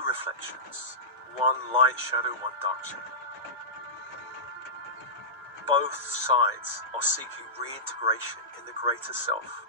two reflections, one light shadow, one dark shadow. Both sides are seeking reintegration in the greater self.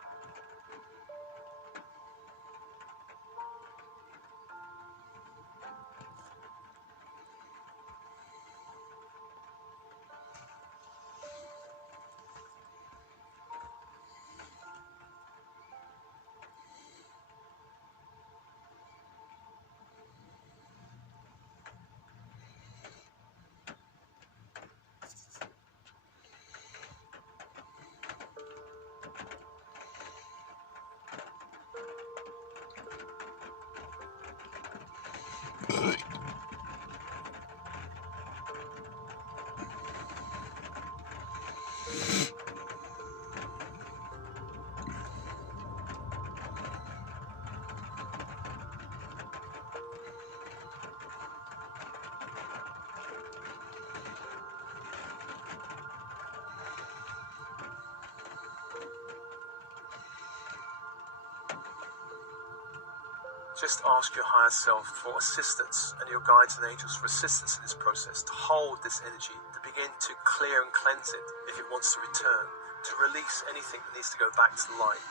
Just ask your higher self for assistance and your guides and angels for assistance in this process, to hold this energy, to begin to clear and cleanse it if it wants to return, to release anything that needs to go back to the light,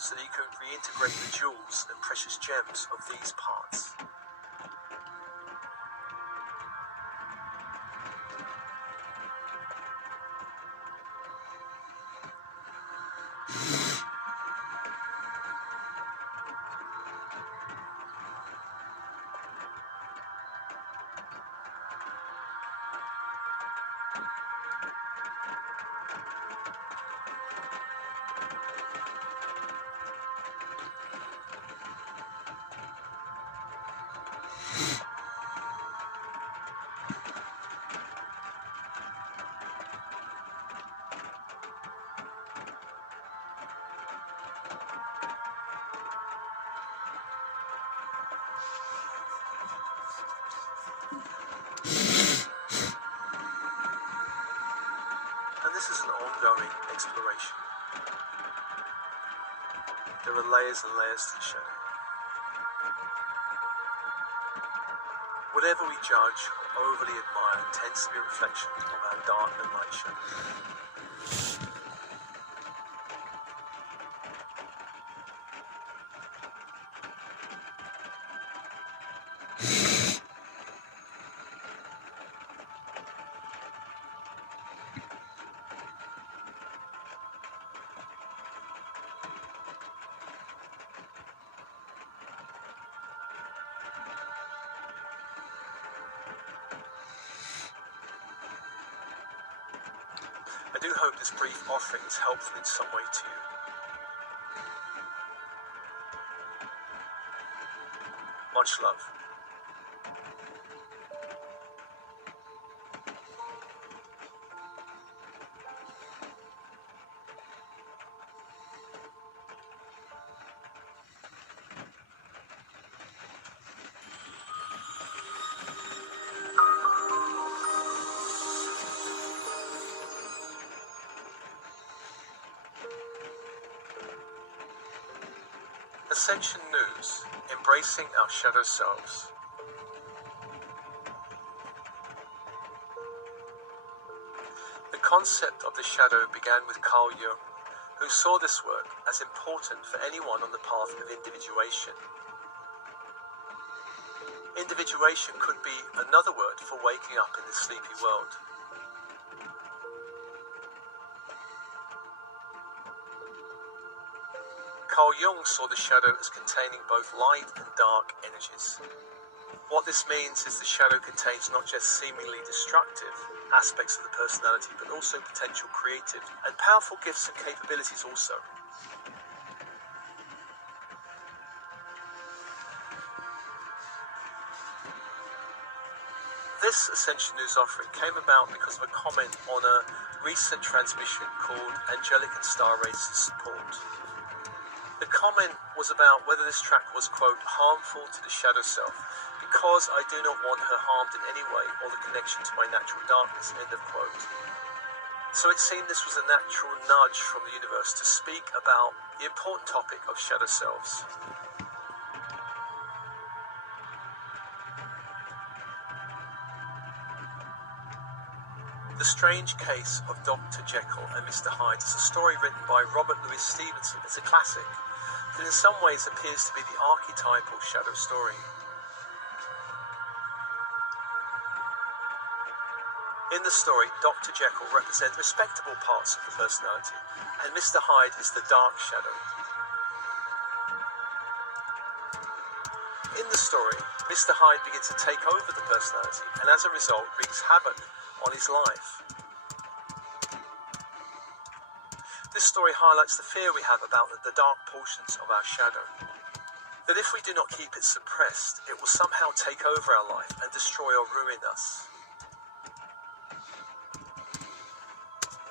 so that you can reintegrate the jewels and precious gems of these parts. And this is an ongoing exploration. There are layers and layers to the shadow. Whatever we judge or overly admire tends to be a reflection of our dark and light shadows. I do hope this brief offering is helpful in some way to you. Much love. Ascension News, embracing our shadow selves. The concept of the shadow began with Carl Jung, who saw this work as important for anyone on the path of individuation. Individuation could be another word for waking up in this sleepy world. Carl Jung saw the shadow as containing both light and dark energies. What this means is the shadow contains not just seemingly destructive aspects of the personality, but also potential creative and powerful gifts and capabilities also. This Ascension News offering came about because of a comment on a recent transmission called Angelic and Star Races Support. The comment was about whether this track was, quote, harmful to the shadow self, because I do not want her harmed in any way or the connection to my natural darkness, end of quote. So it seemed this was a natural nudge from the universe to speak about the important topic of shadow selves. The Strange Case of Dr. Jekyll and Mr. Hyde is a story written by Robert Louis Stevenson. It's a classic that in some ways appears to be the archetypal shadow story. In the story, Dr. Jekyll represents respectable parts of the personality, and Mr. Hyde is the dark shadow. In the story, Mr. Hyde begins to take over the personality, and as a result wreaks havoc on his life. This story highlights the fear we have about the dark portions of our shadow. That if we do not keep it suppressed, it will somehow take over our life and destroy or ruin us.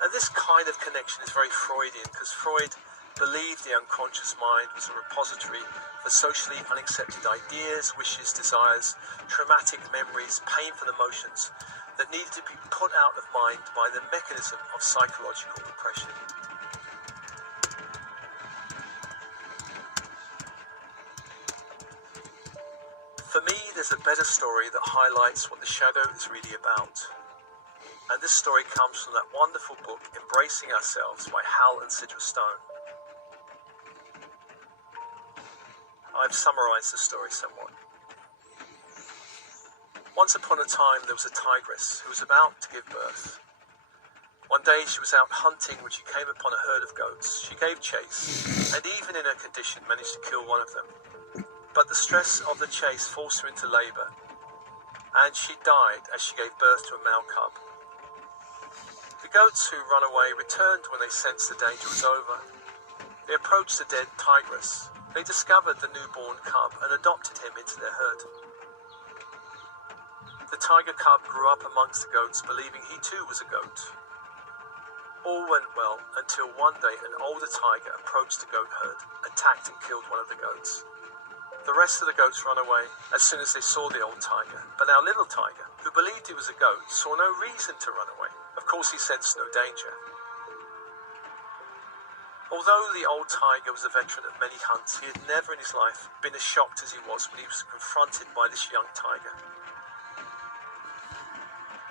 And this kind of connection is very Freudian, because Freud believed the unconscious mind was a repository for socially unaccepted ideas, wishes, desires, traumatic memories, painful emotions that needed to be put out of mind by the mechanism of psychological repression. For me, there's a better story that highlights what the shadow is really about. And this story comes from that wonderful book, Embracing Ourselves, by Hal and Sidra Stone. I've summarized the story somewhat. Once upon a time, there was a tigress who was about to give birth. One day she was out hunting when she came upon a herd of goats. She gave chase, and even in her condition managed to kill one of them. But the stress of the chase forced her into labor, and she died as she gave birth to a male cub. The goats who ran away returned when they sensed the danger was over. They approached the dead tigress. They discovered the newborn cub and adopted him into their herd. The tiger cub grew up amongst the goats, believing he too was a goat. All went well until one day an older tiger approached the goat herd, attacked and killed one of the goats. The rest of the goats ran away as soon as they saw the old tiger, but our little tiger, who believed he was a goat, saw no reason to run away. Of course, he sensed no danger. Although the old tiger was a veteran of many hunts, he had never in his life been as shocked as he was when he was confronted by this young tiger.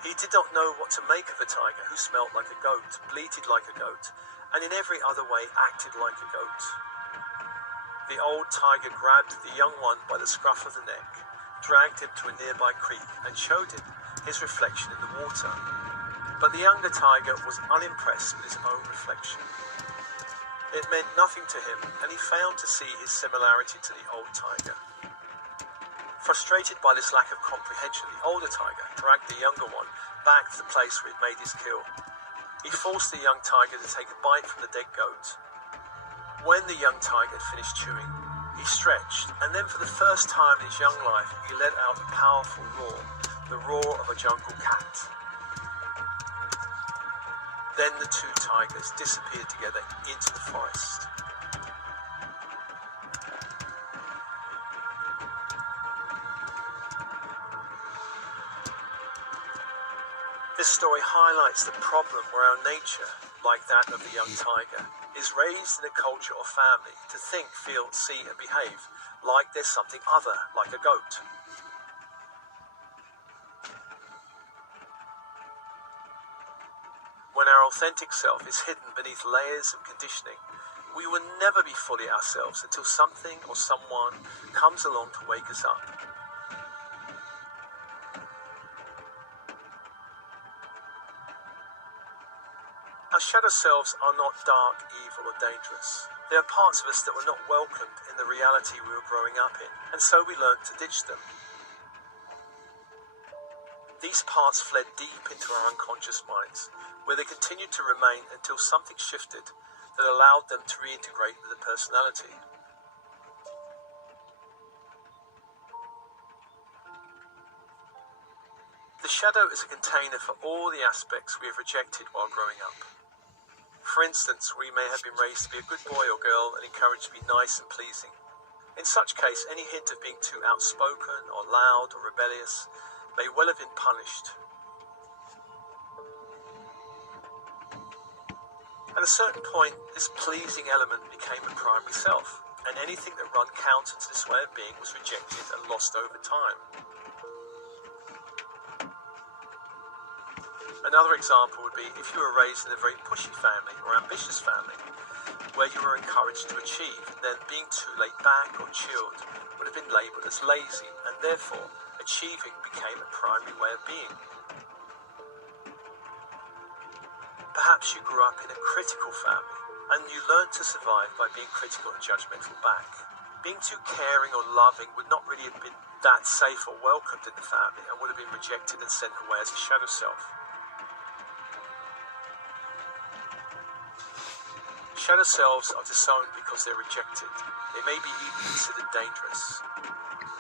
He did not know what to make of a tiger who smelt like a goat, bleated like a goat, and in every other way acted like a goat. The old tiger grabbed the young one by the scruff of the neck, dragged him to a nearby creek, and showed him his reflection in the water. But the younger tiger was unimpressed with his own reflection. It meant nothing to him, and he failed to see his similarity to the old tiger. Frustrated by this lack of comprehension, the older tiger dragged the younger one back to the place where he'd made his kill. He forced the young tiger to take a bite from the dead goat. When the young tiger had finished chewing, he stretched, and then for the first time in his young life, he let out a powerful roar, the roar of a jungle cat. Then the two tigers disappeared together into the forest. This story highlights the problem where our nature, like that of the young tiger, is raised in a culture or family to think, feel, see and behave like there's something other, like a goat. When our authentic self is hidden beneath layers of conditioning, we will never be fully ourselves until something or someone comes along to wake us up. Our shadow selves are not dark, evil or dangerous. They are parts of us that were not welcomed in the reality we were growing up in, and so we learned to ditch them. These parts fled deep into our unconscious minds, where they continued to remain until something shifted that allowed them to reintegrate with the personality. The shadow is a container for all the aspects we have rejected while growing up. For instance, we may have been raised to be a good boy or girl and encouraged to be nice and pleasing. In such case, any hint of being too outspoken or loud or rebellious may well have been punished. At a certain point, this pleasing element became a primary self, and anything that ran counter to this way of being was rejected and lost over time. Another example would be if you were raised in a very pushy family or ambitious family, where you were encouraged to achieve, then being too laid back or chilled would have been labelled as lazy, and therefore achieving became a primary way of being. Perhaps you grew up in a critical family, and you learned to survive by being critical and judgmental back. Being too caring or loving would not really have been that safe or welcomed in the family, and would have been rejected and sent away as a shadow self. Shadow selves are disowned because they're rejected. They may be even considered dangerous.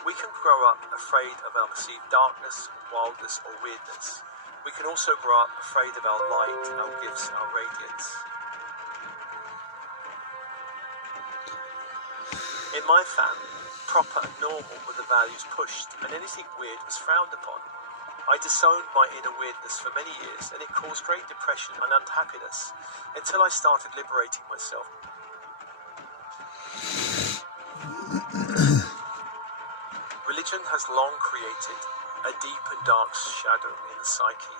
We can grow up afraid of our perceived darkness, wildness, or weirdness. We can also grow up afraid of our light, our gifts, our radiance. In my family, proper and normal were the values pushed, and anything weird was frowned upon. I disowned my inner weirdness for many years, and it caused great depression and unhappiness until I started liberating myself. Religion has long created a deep and dark shadow in the psyche.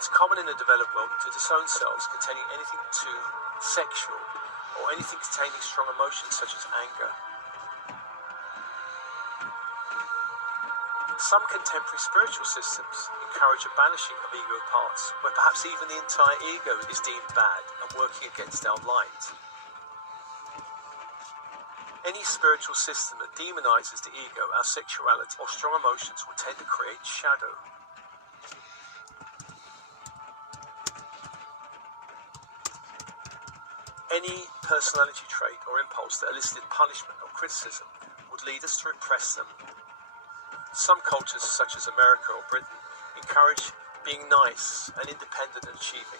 It's common in the developed world to disown selves containing anything too sexual or anything containing strong emotions such as anger. Some contemporary spiritual systems encourage a banishing of ego parts, where perhaps even the entire ego is deemed bad and working against our light. Any spiritual system that demonizes the ego, our sexuality, or strong emotions will tend to create shadow. Any personality trait or impulse that elicited punishment or criticism would lead us to repress them. Some cultures, such as America or Britain, encourage being nice and independent and achieving.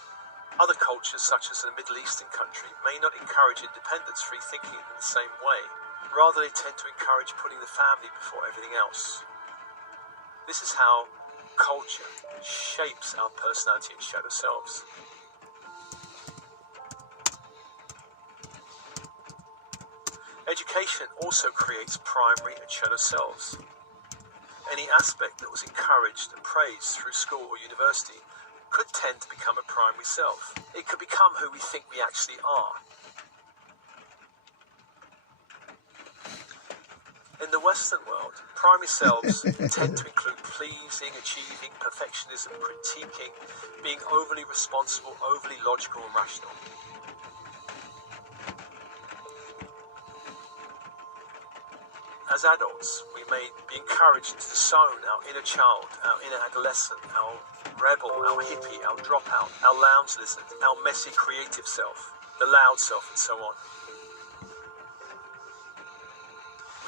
Other cultures, such as a Middle Eastern country, may not encourage independence, free thinking in the same way. Rather, they tend to encourage putting the family before everything else. This is how culture shapes our personality and shadow selves. Education also creates primary and shadow selves. Any aspect that was encouraged and praised through school or university could tend to become a primary self. It could become who we think we actually are. In the Western world, primary selves tend to include pleasing, achieving, perfectionism, critiquing, being overly responsible, overly logical and rational. As adults, we may be encouraged to disown our inner child, our inner adolescent, our rebel, our hippie, our dropout, our lounge lizard, our messy creative self, the loud self, and so on.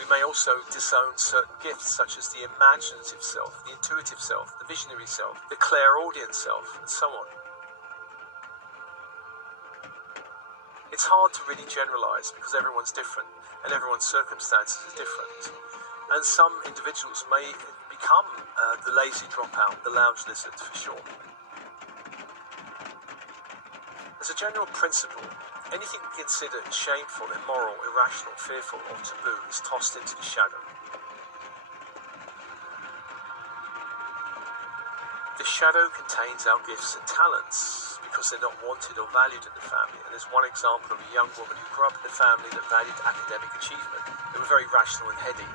We may also disown certain gifts such as the imaginative self, the intuitive self, the visionary self, the clairaudient self, and so on. It's hard to really generalize because everyone's different and everyone's circumstances are different. And some individuals may become the lazy dropout, the lounge lizard for sure. As a general principle, anything considered shameful, immoral, irrational, fearful, or taboo is tossed into the shadow. The shadow contains our gifts and talents because they're not wanted or valued in the family. And there's one example of a young woman who grew up in a family that valued academic achievement. They were very rational and heady.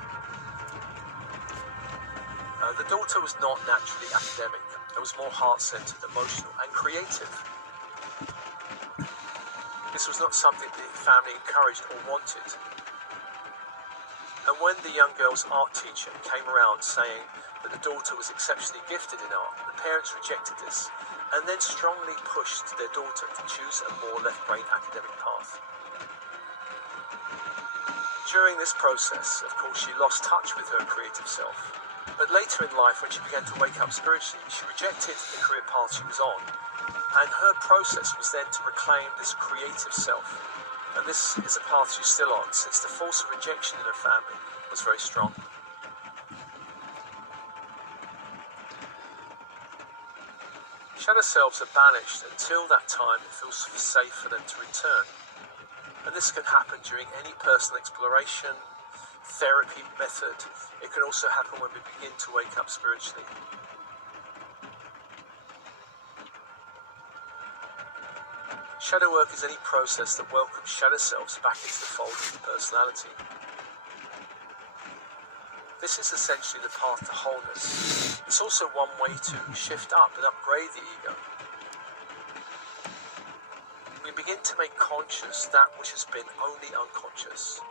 The daughter was not naturally academic. It was more heart-centered, emotional, and creative. This was not something the family encouraged or wanted. And when the young girl's art teacher came around saying that the daughter was exceptionally gifted in art, the parents rejected this and then strongly pushed their daughter to choose a more left-brain academic path. During this process, of course, she lost touch with her creative self. But later in life, when she began to wake up spiritually, she rejected the career path she was on. And her process was then to reclaim this creative self. And this is a path she's still on, since the force of rejection in her family was very strong. Shadow selves are banished until that time it feels safe for them to return. And this can happen during any personal exploration, therapy method. It can also happen when we begin to wake up spiritually. Shadow work is any process that welcomes shadow selves back into the fold of the personality. This is essentially the path to wholeness. It's also one way to shift up and upgrade the ego. We begin to make conscious that which has been only unconscious.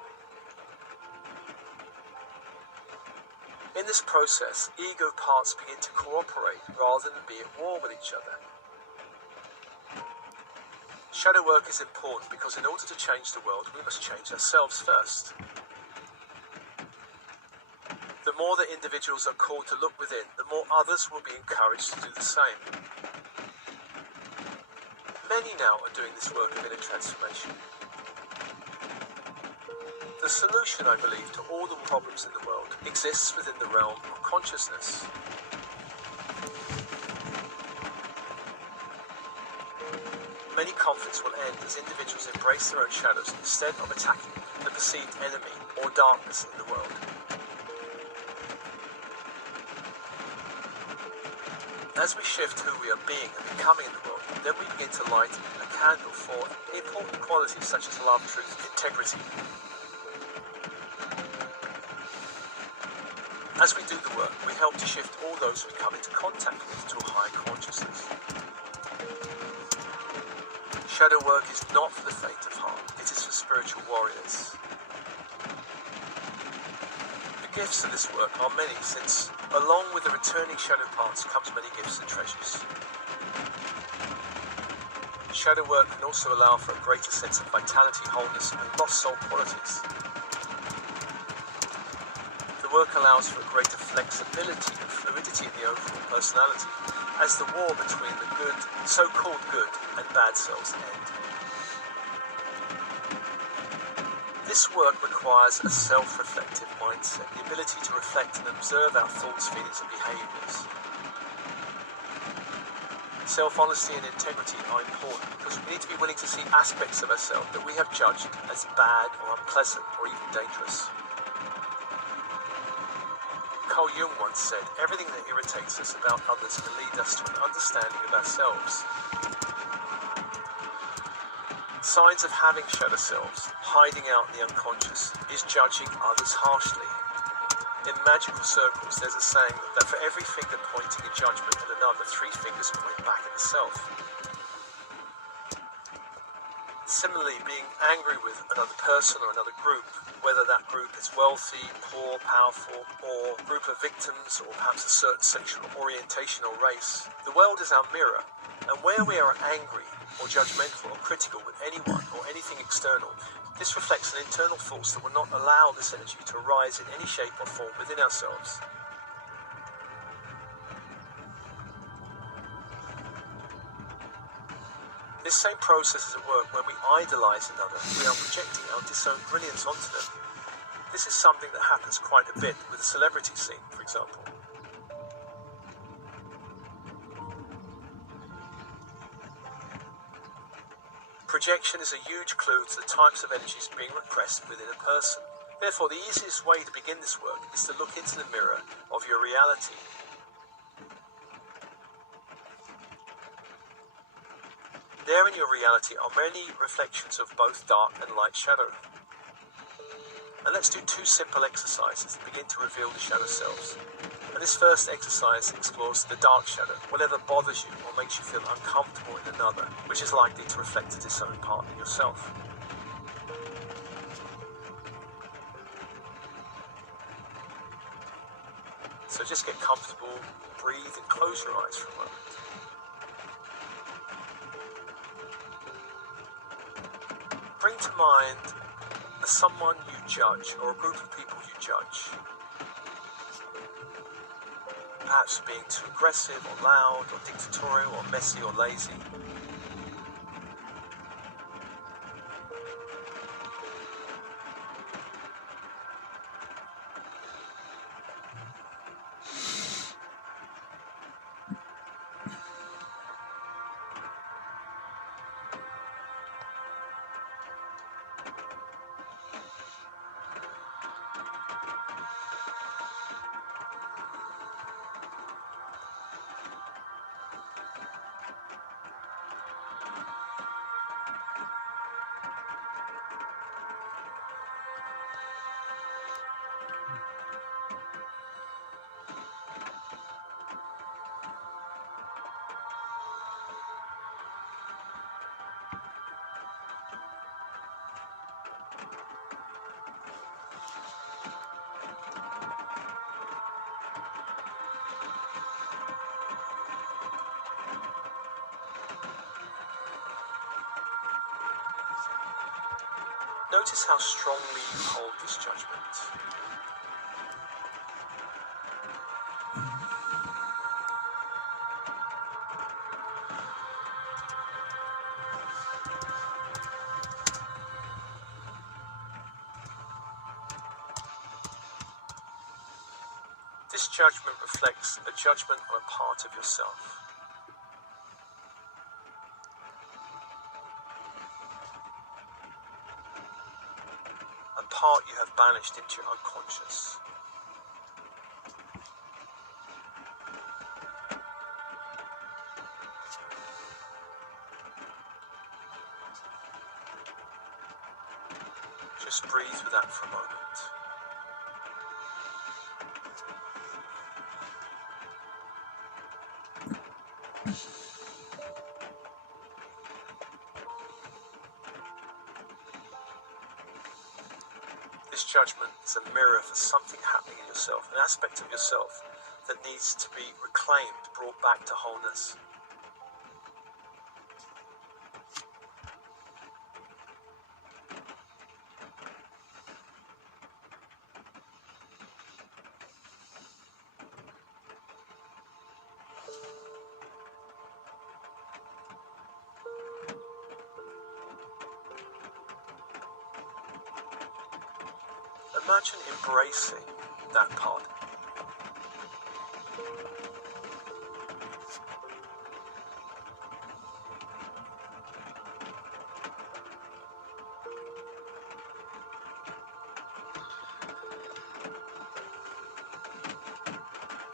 In this process, ego parts begin to cooperate rather than be at war with each other. Shadow work is important because in order to change the world, we must change ourselves first. The more that individuals are called to look within, the more others will be encouraged to do the same. Many now are doing this work of inner transformation. The solution, I believe, to all the problems in the world exists within the realm of consciousness. Many conflicts will end as individuals embrace their own shadows instead of attacking the perceived enemy or darkness in the world. As we shift who we are being and becoming in the world, then we begin to light a candle for important qualities such as love, truth, integrity. As we do the work, we help to shift all those we come into contact with to a higher consciousness. Shadow work is not for the faint of heart, it is for spiritual warriors. The gifts of this work are many, since along with the returning shadow parts comes many gifts and treasures. Shadow work can also allow for a greater sense of vitality, wholeness, and lost soul qualities. The work allows for a greater flexibility and fluidity in the overall personality, as the war between the good, so-called good, and bad selves end. This work requires a self-reflective mindset, the ability to reflect and observe our thoughts, feelings, and behaviors. Self-honesty and integrity are important because we need to be willing to see aspects of ourselves that we have judged as bad or unpleasant or even dangerous. Carl Jung once said, "Everything that irritates us about others can lead us to an understanding of ourselves." Signs of having shadow selves, hiding out in the unconscious, is judging others harshly. In magical circles, there's a saying that for every finger pointing in judgment at another, 3 fingers point back at the self. Similarly, being angry with another person or another group, whether that group is wealthy, poor, powerful, or a group of victims, or perhaps a certain sexual orientation or race, the world is our mirror, and where we are angry or judgmental or critical with anyone or anything external, this reflects an internal force that will not allow this energy to arise in any shape or form within ourselves. This same process is at work when we idolize another. We are projecting our disowned brilliance onto them. This is something that happens quite a bit with the celebrity scene, for example. Projection is a huge clue to the types of energies being repressed within a person. Therefore, the easiest way to begin this work is to look into the mirror of your reality. There in your reality are many reflections of both dark and light shadow. And let's do 2 simple exercises that begin to reveal the shadow selves. And this first exercise explores the dark shadow, whatever bothers you or makes you feel uncomfortable in another, which is likely to reflect a disowned part in yourself. So just get comfortable, breathe, and close your eyes for a moment. Bring to mind someone you judge or a group of people you judge. Perhaps being too aggressive or loud or dictatorial or messy or lazy. Notice how strongly you hold this judgment. This judgment reflects a judgment on a part of yourself. A part you have banished into your unconscious. Just breathe with that for a moment. This judgment is a mirror for something happening in yourself, an aspect of yourself that needs to be reclaimed, brought back to wholeness. Imagine embracing that part.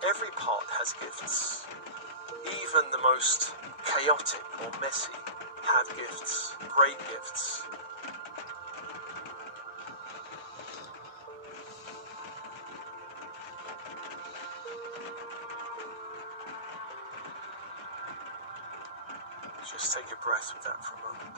Every part has gifts. Even the most chaotic or messy have gifts, great gifts. Just take a breath with that for a moment.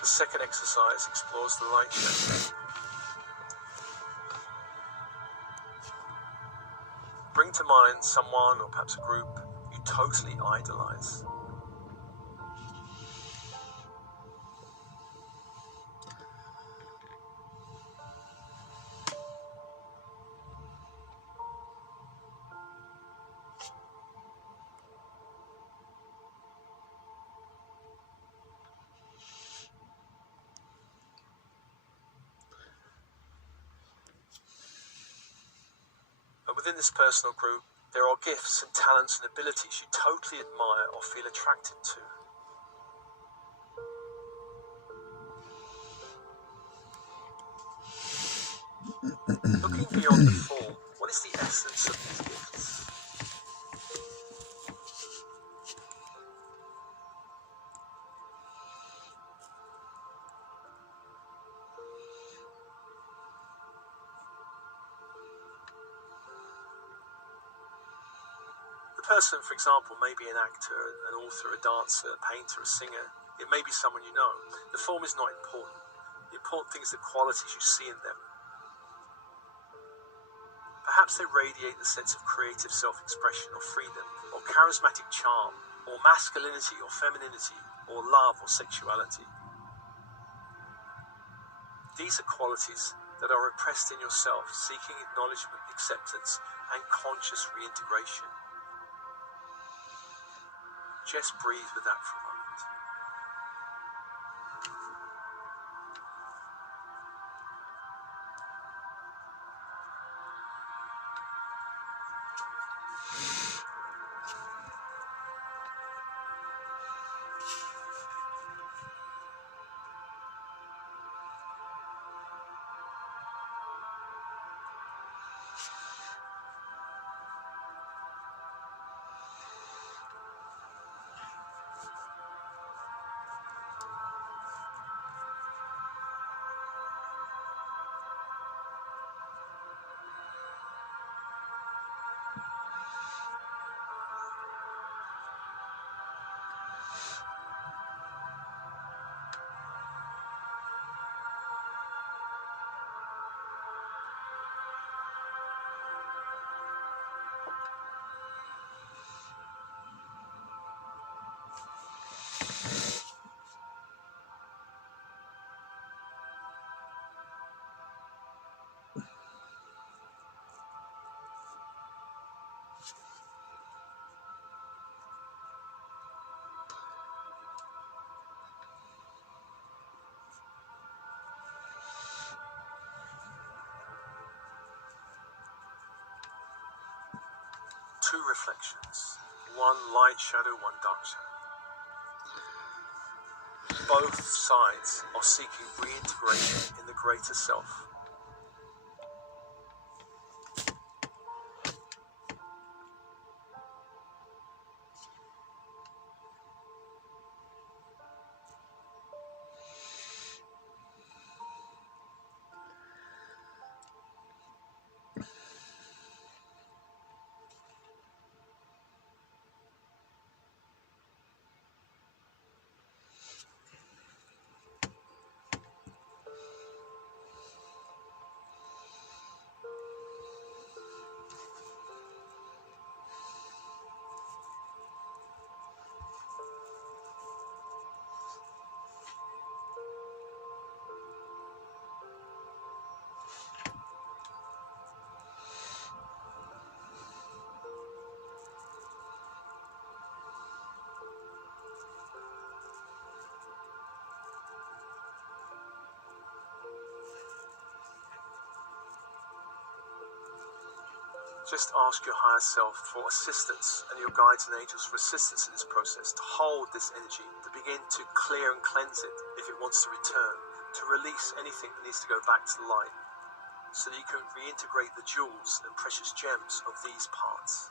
The second exercise explores the light shape. Bring to mind someone or perhaps a group you totally idolize. And within this personal group, there are gifts and talents and abilities you totally admire or feel attracted to. Looking beyond the form, what is the essence of these gifts? person, for example, may be an actor, an author, a dancer, a painter, a singer. It may be someone you know. The form is not important. The important thing is the qualities you see in them. Perhaps they radiate the sense of creative self-expression or freedom, or charismatic charm, or masculinity or femininity, or love or sexuality. These are qualities that are repressed in yourself, seeking acknowledgement, acceptance, and conscious reintegration. Just breathe with that for a moment. Two reflections. One light shadow, one dark shadow. Both sides are seeking reintegration in the greater self. Just ask your higher self for assistance and your guides and angels for assistance in this process, to hold this energy, to begin to clear and cleanse it if it wants to return, to release anything that needs to go back to the light, so that you can reintegrate the jewels and precious gems of these parts.